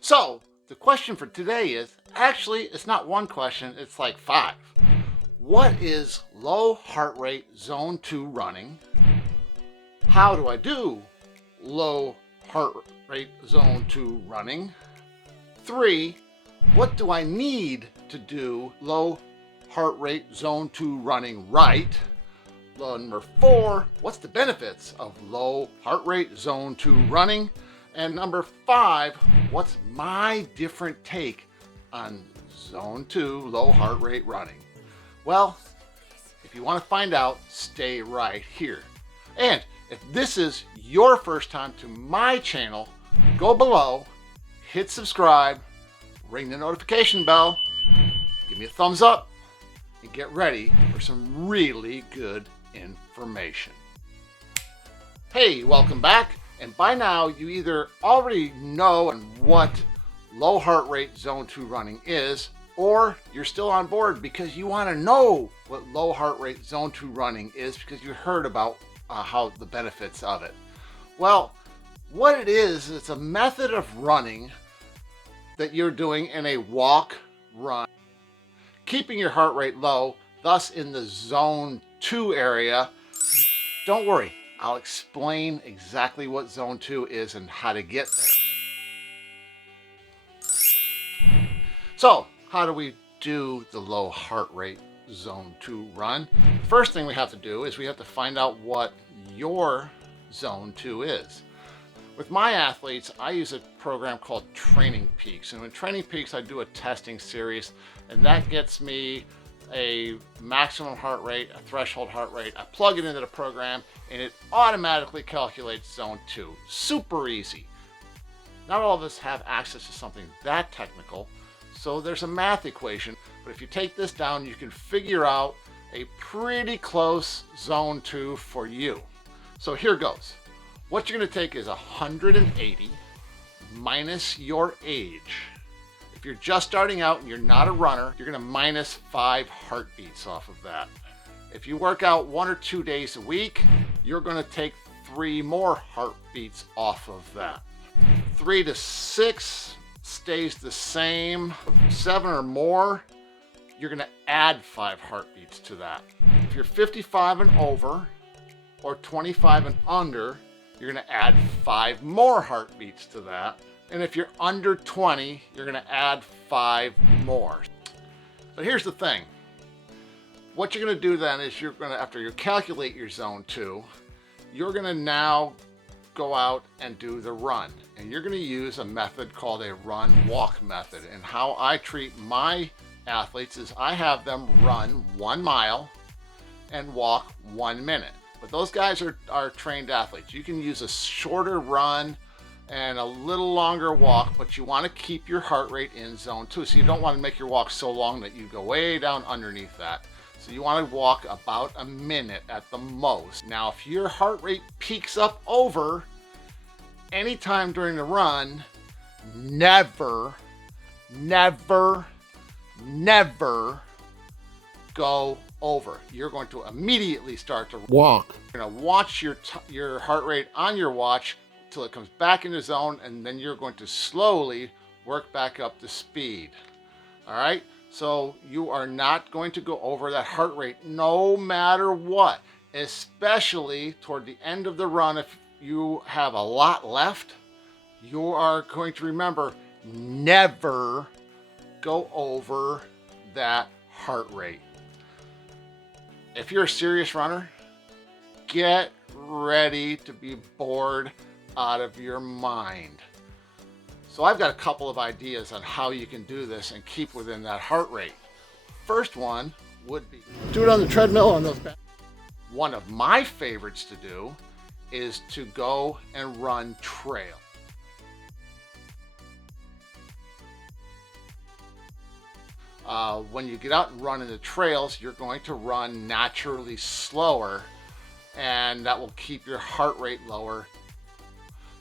So the question for today is, actually, it's not one question, it's like 5. What is low heart rate zone 2 running? How do I do low heart rate zone 2 running? 3, what do I need to do low heart rate zone 2 running right? Number 4, what's the benefits of low heart rate zone 2 running? And number 5, what's my different take on zone 2 low heart rate running? Well, if you want to find out, stay right here. And if this is your first time to my channel, go below, hit subscribe, ring the notification bell, give me a thumbs up, and get ready for some really good information. Hey, welcome back. And by now you either already know what low heart rate zone 2 running is, or you're still on board because you want to know what low heart rate zone 2 running is because you heard about how the benefits of it. Well, what it is, it's a method of running that you're doing in a walk run, keeping your heart rate low, thus in the zone 2 area. Don't worry, I'll explain exactly what zone 2 is and how to get there. So, how do we do the low heart rate zone 2 run? First thing we have to do is we have to find out what your zone 2 is. With my athletes, I use a program called Training Peaks. And with Training Peaks, I do a testing series, and that gets me a maximum heart rate, a threshold heart rate. I plug it into the program, and it automatically calculates zone 2. Super easy. Not all of us have access to something that technical, so there's a math equation. But if you take this down, you can figure out a pretty close zone 2 for you. So here goes. What you're going to take is 180 minus your age. If you're just starting out and you're not a runner, you're going to minus 5 heartbeats off of that. If you work out 1 or 2 days a week, you're going to take 3 more heartbeats off of that. 3 to 6 stays the same. 7 or more, you're going to add 5 heartbeats to that. If you're 55 and over or 25 and under, you're going to add 5 more heartbeats to that. And if you're under 20, you're going to add 5 more. But here's the thing. What you're going to do then is you're going to, after you calculate your zone 2, you're going to now go out and do the run. And you're going to use a method called a run-walk method. And how I treat my athletes is I have them run 1 mile and walk 1 minute. But those guys are trained athletes. You can use a shorter run and a little longer walk, but you want to keep your heart rate in zone 2. So you don't want to make your walk so long that you go way down underneath that. So you want to walk about a minute at the most. Now, if your heart rate peaks up over anytime during the run, never go over. You're going to immediately start to walk. You're going to watch your heart rate on your watch till it comes back into zone, and then you're going to slowly work back up to speed. All right, so you are not going to go over that heart rate no matter what, especially toward the end of the run. If you have a lot left, you are going to remember, never go over that heart rate. If you're a serious runner, get ready to be bored out of your mind. So I've got a couple of ideas on how you can do this and keep within that heart rate. First one would be do it on the treadmill on those back. One of my favorites to do is to go and run trail. When you get out and run in the trails, you're going to run naturally slower, and that will keep your heart rate lower.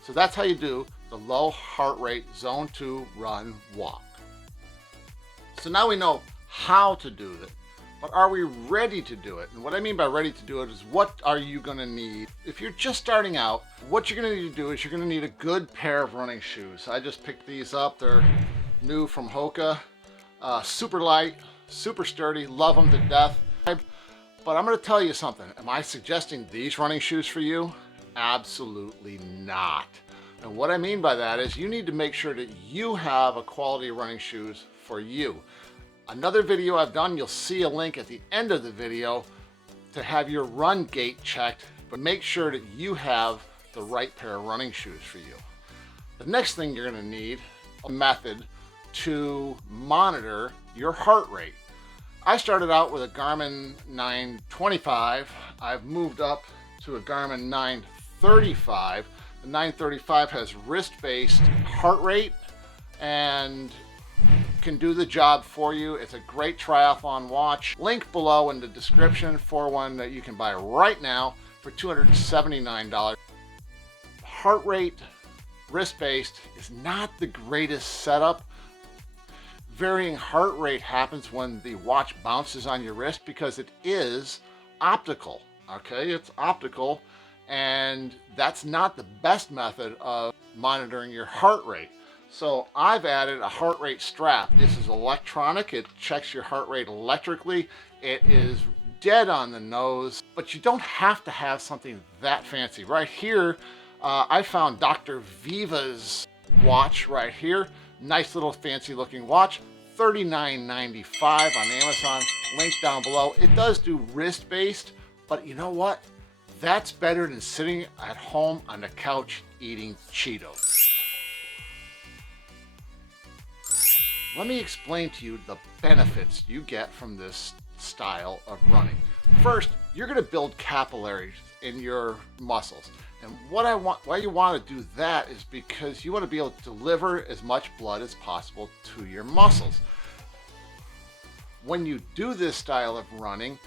So that's how you do the low heart rate zone 2 run walk. So now we know how to do it. but are we ready to do it? And what I mean by ready to do it is, what are you gonna need? If you're just starting out, what you're gonna need to do is you're gonna need a good pair of running shoes. I just picked these up. They're new from Hoka. Super light, super sturdy, love them to death. But I'm gonna tell you something. Am I suggesting these running shoes for you? Absolutely not. And what I mean by that is, you need to make sure that you have a quality running shoes for you. Another video I've done, you'll see a link at the end of the video to have your run gait checked, but make sure that you have the right pair of running shoes for you. The next thing you're gonna need, a method to monitor your heart rate. I started out with a Garmin 925. I've moved up to a Garmin 935. The 935 has wrist-based heart rate and can do the job for you. It's a great triathlon watch. Link below in the description for one that you can buy right now for $279. Heart rate, wrist-based, is not the greatest setup. Varying heart rate happens when the watch bounces on your wrist because it is optical, okay? It's optical, and that's not the best method of monitoring your heart rate. So I've added a heart rate strap. This is electronic. It checks your heart rate electrically. It is dead on the nose, but you don't have to have something that fancy. Right here, I found Dr. Viva's watch right here. Nice little fancy looking watch. $39.95 on Amazon. Link down below. It does do wrist-based, but you know what? That's better than sitting at home on the couch eating Cheetos. Let me explain to you the benefits you get from this style of running. First, you're going to build capillaries in your muscles. And why you want to do that is because you want to be able to deliver as much blood as possible to your muscles. When you do this style of running,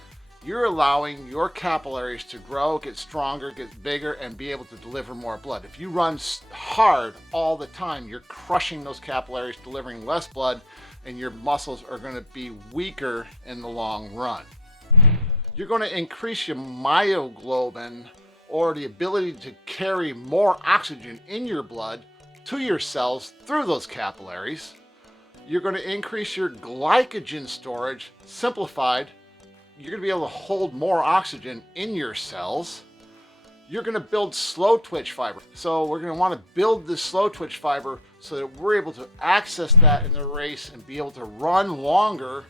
you're allowing your capillaries to grow, get stronger, get bigger, and be able to deliver more blood. If you run hard all the time, you're crushing those capillaries, delivering less blood, and your muscles are going to be weaker in the long run. You're going to increase your myoglobin, or the ability to carry more oxygen in your blood to your cells through those capillaries. You're going to increase your glycogen storage. Simplified, you're going to be able to hold more oxygen in your cells. You're going to build slow twitch fiber. So we're going to want to build this slow twitch fiber so that we're able to access that in the race and be able to run longer,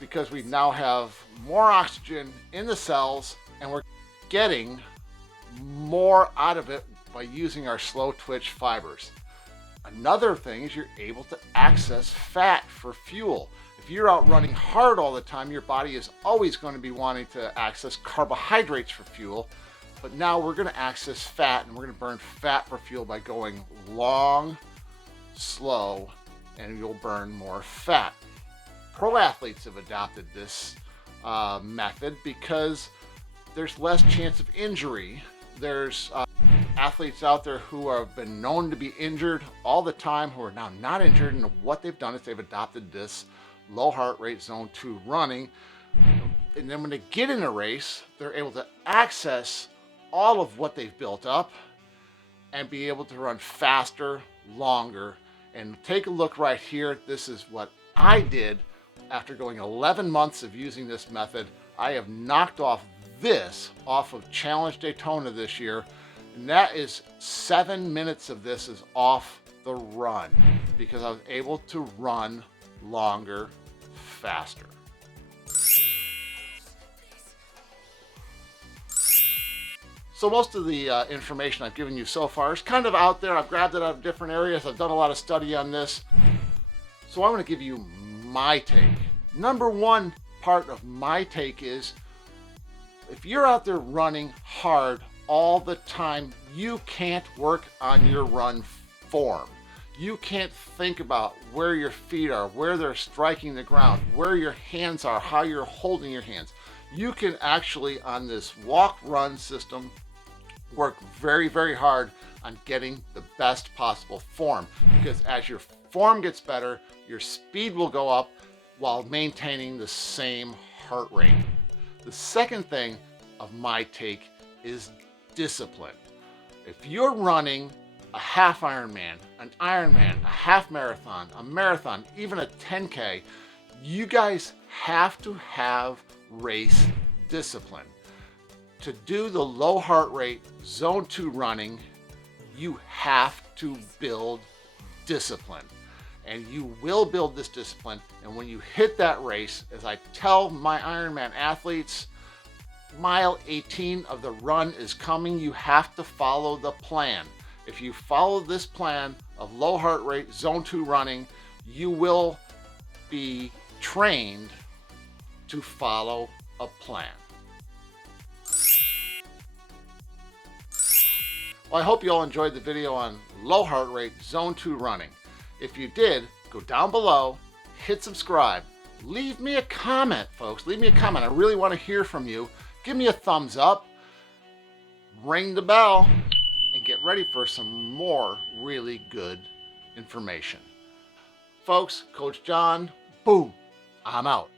because we now have more oxygen in the cells and we're getting more out of it by using our slow twitch fibers. Another thing is you're able to access fat for fuel. If you're out running hard all the time, your body is always going to be wanting to access carbohydrates for fuel. But now we're going to access fat, and we're going to burn fat for fuel by going long, slow, and you'll burn more fat. Pro athletes have adopted this method because there's less chance of injury. There's athletes out there who have been known to be injured all the time who are now not injured, and what they've done is they've adopted this low heart rate zone 2 running. And then when they get in a race, they're able to access all of what they've built up and be able to run faster, longer. And take a look right here. This is what I did after going 11 months of using this method. I have knocked off this off of Challenge Daytona this year, and that is 7 minutes of this is off the run because I was able to run longer, faster. So most of the information I've given you so far is kind of out there. I've grabbed it out of different areas. I've done a lot of study on this. So I'm going to give you my take. Number one part of my take is, if you're out there running hard all the time, you can't work on your run form. You can't think about where your feet are, where they're striking the ground, where your hands are, how you're holding your hands. You can actually, on this walk-run system, work very, very hard on getting the best possible form, because as your form gets better, your speed will go up while maintaining the same heart rate. The second thing of my take is discipline. If you're running a half Ironman, an Ironman, a half marathon, a marathon, even a 10K, you guys have to have race discipline. To do the low heart rate zone 2 running, you have to build discipline. And you will build this discipline. And when you hit that race, as I tell my Ironman athletes, mile 18 of the run is coming. You have to follow the plan. If you follow this plan of low heart rate zone 2 running, you will be trained to follow a plan. Well, I hope you all enjoyed the video on low heart rate zone 2 running. If you did, go down below, hit subscribe, leave me a comment, folks. Leave me a comment. I really want to hear from you. Give me a thumbs up, ring the bell, and get ready for some more really good information. Folks, Coach John, boom, I'm out.